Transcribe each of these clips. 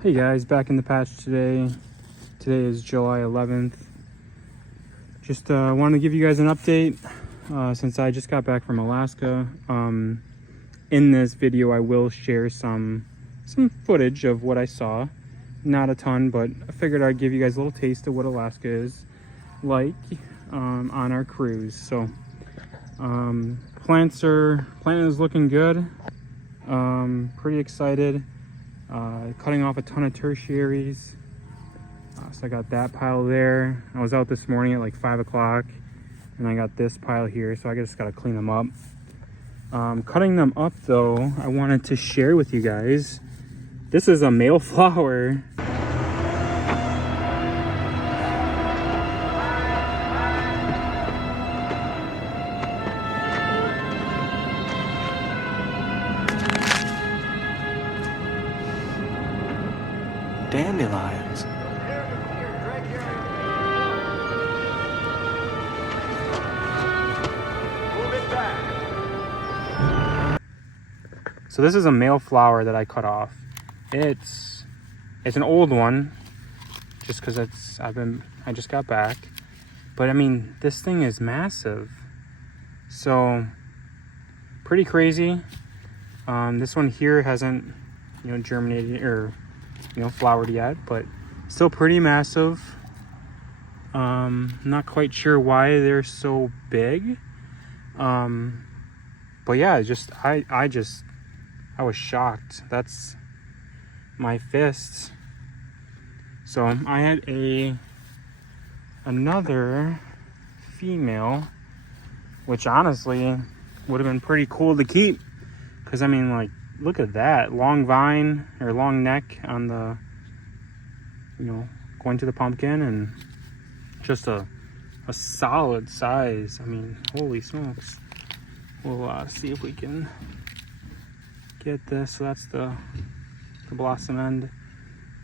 Hey guys, back in the patch today. Today is July 11th. Just wanted to give you guys an update since I just got back from Alaska. In this video, I will share some footage of what I saw. Not a ton, but I figured I'd give you guys a little taste of what Alaska is like on our cruise. So plant is looking good. Pretty excited. Cutting off a ton of tertiaries. So I got that pile there. I was out this morning at like 5 o'clock and I got this pile here, so I just gotta clean them up. Cutting them up though, I wanted to share with you guys. This is a male flower. Dandelions. So this is a male flower that I cut off. It's an old one, just because I just got back. But I mean, this thing is massive. So pretty crazy. This one here hasn't, germinated or flowered yet, but still pretty massive. Not quite sure why they're so big. But yeah, I was shocked. That's my fist. So I had another female, which honestly would have been pretty cool to keep, because I mean, like, look at that long vine or long neck on the, going to the pumpkin, and just a solid size. I mean, holy smokes. We'll see if we can get this. So that's the blossom end.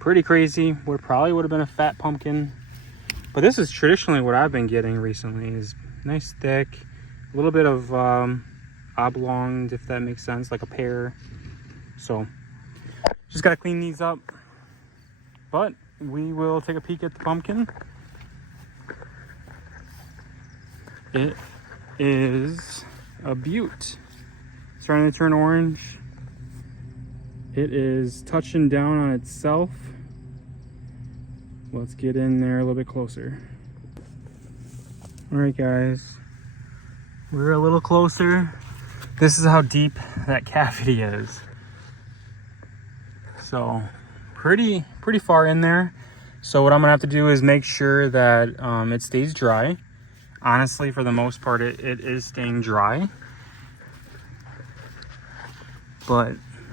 Pretty crazy. Probably would have been a fat pumpkin, but this is traditionally what I've been getting recently, is nice thick, a little bit of oblonged, if that makes sense, like a pear. So just gotta clean these up, but we will take a peek at the pumpkin. It is a beaut. It's starting to turn orange. It is touching down on itself. Let's get in there a little bit closer. All right, guys, we're a little closer. This is how deep that cavity is. So pretty far in there. So what I'm gonna have to do is make sure that it stays dry. Honestly, for the most part, it is staying dry. But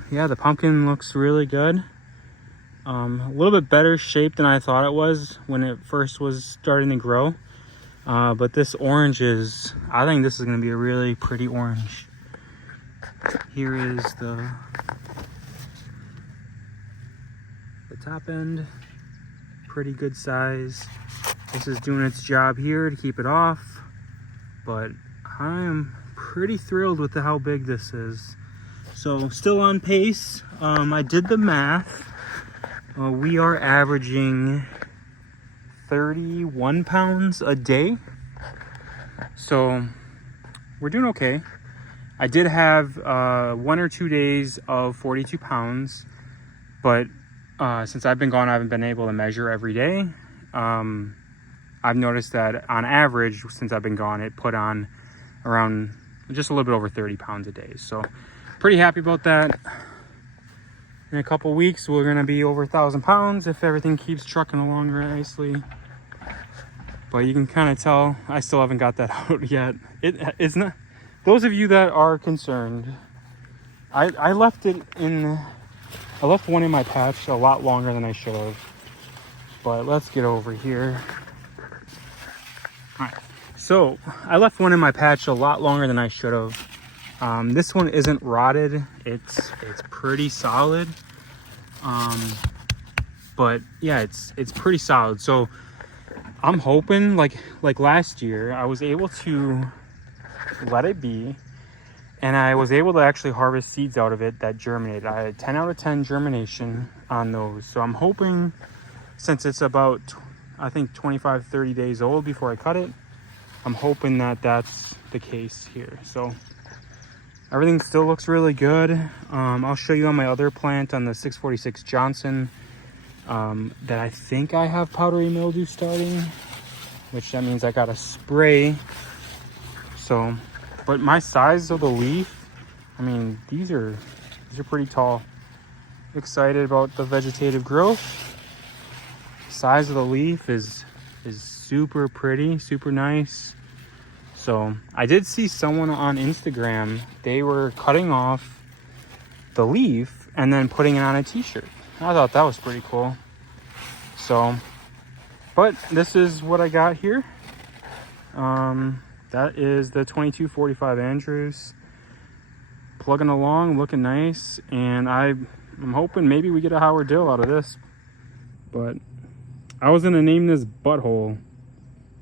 yeah, the pumpkin looks really good. A little bit better shape than I thought it was when it first was starting to grow. But this orange I think this is gonna be a really pretty orange. Here is the top end, pretty good size. This is doing its job here to keep it off, but I am pretty thrilled with how big this is. So still on pace. I did the math. We are averaging 31 pounds a day, so we're doing okay. I did have 1 or 2 days of 42 pounds, but since I've been gone, I haven't been able to measure every day. I've noticed that on average, since I've been gone, it put on around just a little bit over 30 pounds a day. So pretty happy about that. In a couple weeks, we're gonna be over 1,000 pounds if everything keeps trucking along nicely. But you can kind of tell I still haven't got that out yet. It's not. Those of you that are concerned, I left one in my patch a lot longer than I should have. But let's get over here. All right. So I left one in my patch a lot longer than I should have. This one isn't rotted. It's pretty solid. But yeah, it's pretty solid. So I'm hoping, like last year, I was able to let it be And I was able to actually harvest seeds out of it that germinated. I had 10 out of 10 germination on those. So I'm hoping, since it's about, I think 25, 30 days old before I cut it, I'm hoping that that's the case here. So everything still looks really good. I'll show you on my other plant on the 646 Johnson that I think I have powdery mildew starting, which that means I got to spray. So, but my size of the leaf, I mean, these are pretty tall. Excited about the vegetative growth. Size of the leaf is super pretty, super nice. So I did see someone on Instagram, they were cutting off the leaf and then putting it on a t-shirt. I thought that was pretty cool. So, but this is what I got here. That is the 2245 Andrews. Plugging along, looking nice, and I'm hoping maybe we get a Howard Dill out of this. But I was gonna name this Butthole.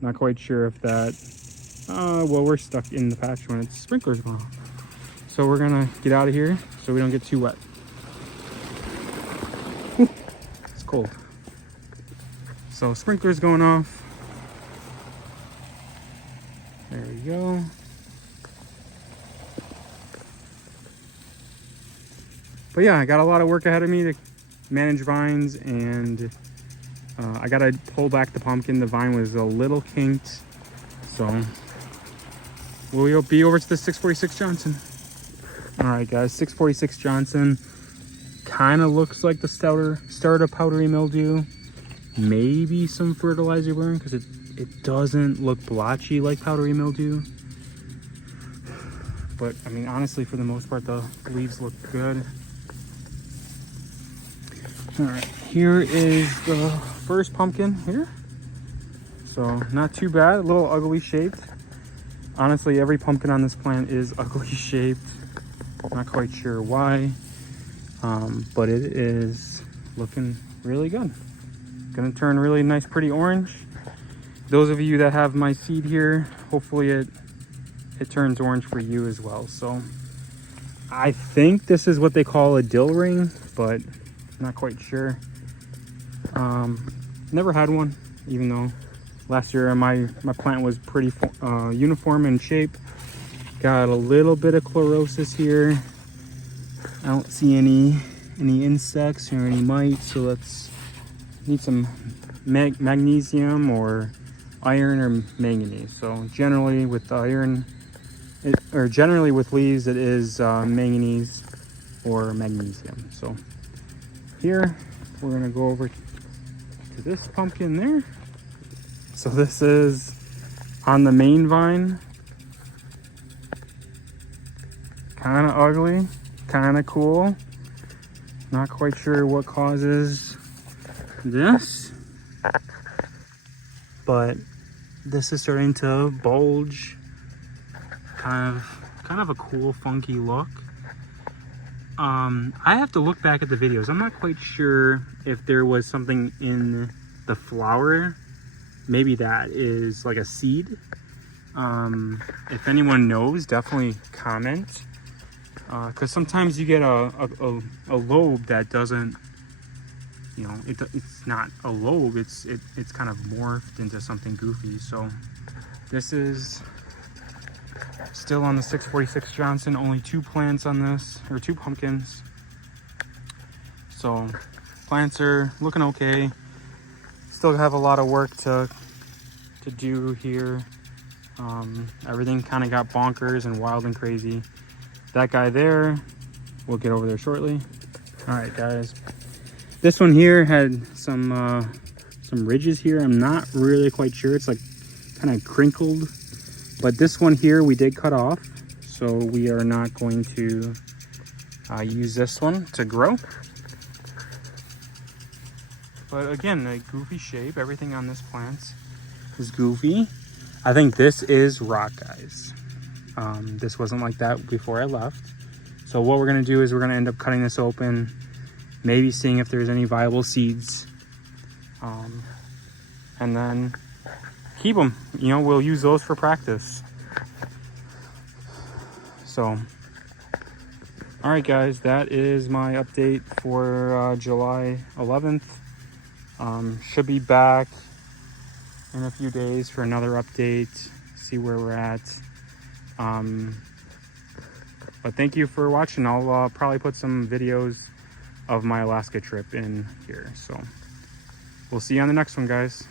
Not quite sure if that. Well, we're stuck in the patch when its sprinklers going off. So we're gonna get out of here so we don't get too wet. Whew, it's cold. So sprinklers going off. There we go. But yeah, I got a lot of work ahead of me to manage vines, and I gotta pull back the pumpkin. The vine was a little kinked, so we'll be over to the 646 Johnson. All right, guys, 646 Johnson kind of looks like the start of powdery mildew. Maybe some fertilizer burn, because it doesn't look blotchy like powdery mildew. But I mean, honestly, for the most part, the leaves look good. All right, here is the first pumpkin here. So not too bad, a little ugly shaped. Honestly, every pumpkin on this plant is ugly shaped. Not quite sure why, but it is looking really good. Gonna turn really nice, pretty orange. Those of you that have my seed here, hopefully it turns orange for you as well. So I think this is what they call a dill ring, but not quite sure. Never had one, even though last year my plant was pretty uniform in shape. Got a little bit of chlorosis here. I don't see any insects or any mites, so let's need some magnesium or iron or manganese. So generally with iron, generally with leaves, it is manganese or magnesium. So here we're gonna go over to this pumpkin there. So this is on the main vine. Kind of ugly, kind of cool. Not quite sure what causes this, but this is starting to bulge. Kind of a cool, funky look. I have to look back at the videos. I'm not quite sure if there was something in the flower. Maybe that is like a seed. If anyone knows, definitely comment. Because sometimes you get a lobe that doesn't, you know, it's not a lobe. It's kind of morphed into something goofy. So this is still on the 646 Johnson. Only 2 plants on this, or 2 pumpkins. So plants are looking okay. Still have a lot of work to do here. Everything kind of got bonkers and wild and crazy. That guy there, we'll get over there shortly. All right, guys. This one here had some ridges here. I'm not really quite sure. It's like kind of crinkled. But this one here we did cut off. So we are not going to use this one to grow. But again, a goofy shape. Everything on this plant is goofy. I think this is rock, guys. This wasn't like that before I left. So what we're gonna do is we're gonna end up cutting this open, maybe seeing if there's any viable seeds, and then keep them. You know, we'll use those for practice. So All right, guys, that is my update for July 11th. Should be back in a few days for another update, see where we're at. But thank you for watching. I'll probably put some videos of my Alaska trip in here. So we'll see you on the next one, guys.